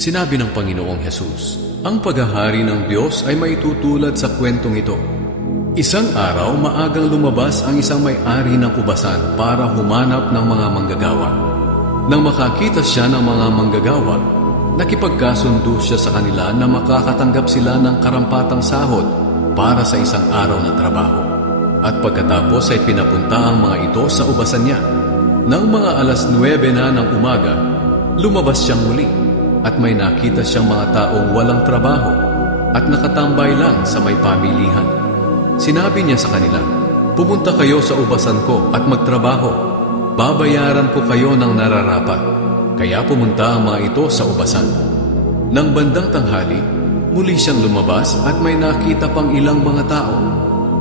Sinabi ng Panginoong Hesus, ang paghahari ng Diyos ay maitutulad sa kwentong ito. Isang araw, maagang lumabas ang isang may-ari ng ubasan para humanap ng mga manggagawa. Nang makakita siya ng mga manggagawa, nakipagkasundo siya sa kanila na makakatanggap sila ng karampatang sahod para sa isang araw na trabaho. At pagkatapos ay pinapunta ang mga ito sa ubasan niya. Nang mga 9:00 na ng umaga, lumabas siyang muli at may nakita siyang mga taong walang trabaho at nakatambay lang sa may pamilihan. Sinabi niya sa kanila, "Pumunta kayo sa ubasan ko at magtrabaho. Babayaran ko kayo ng nararapat." Kaya pumunta ang mga ito sa ubasan. Nang bandang tanghali, muli siyang lumabas at may nakita pang ilang mga tao.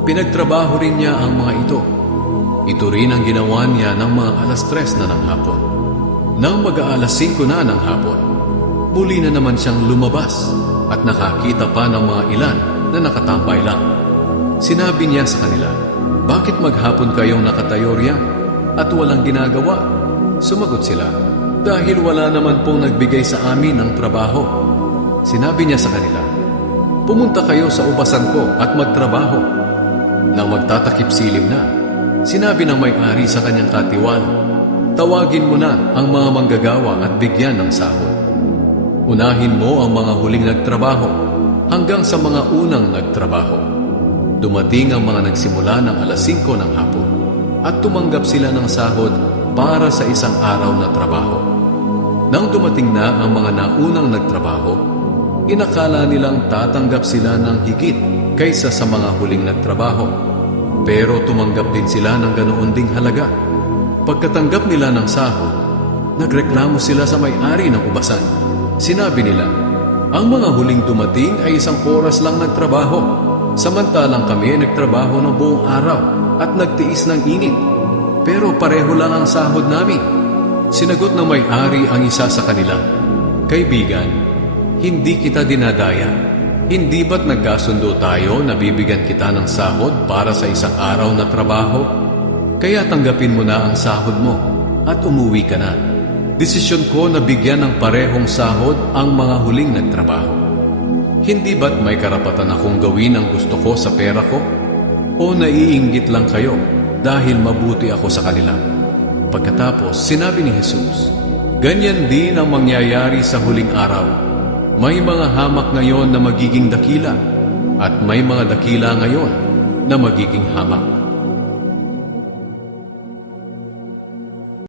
Pinagtrabaho rin niya ang mga ito. Ito rin ang ginawa niya ng mga 3:00 na ng hapon. Nang mag-5:00 na ng hapon, muli na naman siyang lumabas at nakakita pa ng mga ilan na nakatambay lang. Sinabi niya sa kanila, "Bakit maghapon kayong nakatayo riyan at walang ginagawa?" Sumagot sila, "Dahil wala naman pong nagbigay sa amin ng trabaho." Sinabi niya sa kanila, "Pumunta kayo sa ubasan ko at magtrabaho." Nang magtatakip silim na, sinabi ng may-ari sa kanyang katiwala, "Tawagin mo na ang mga manggagawa at bigyan ng sahod. Unahin mo ang mga huling nagtrabaho hanggang sa mga unang nagtrabaho." Dumating ang mga nagsimula ng 5:00 ng hapon at tumanggap sila ng sahod para sa isang araw na trabaho. Nang dumating na ang mga naunang nagtrabaho, inakala nilang tatanggap sila ng higit kaysa sa mga huling nagtrabaho. Pero tumanggap din sila ng ganoon ding halaga. Pagkatanggap nila ng sahod, nagreklamo sila sa may-ari ng ubasan. Sinabi nila, "Ang mga huling dumating ay 1 oras lang nagtrabaho, samantalang kami ay nagtrabaho ng buong araw at nagtiis ng init. Pero pareho lang ang sahod namin." Sinagot ng may-ari ang isa sa kanila, "Kaibigan, hindi kita dinadaya. Hindi ba't nagkasundo tayo na bibigyan kita ng sahod para sa isang araw na trabaho? Kaya tanggapin mo na ang sahod mo at umuwi ka na. Desisyon ko na bigyan ng parehong sahod ang mga huling nagtrabaho. Hindi ba't may karapatan akong gawin ang gusto ko sa pera ko? O naiinggit lang kayo dahil mabuti ako sa kanila?" Pagkatapos, sinabi ni Jesus, "Ganyan din ang mangyayari sa huling araw. May mga hamak ngayon na magiging dakila at may mga dakila ngayon na magiging hamak."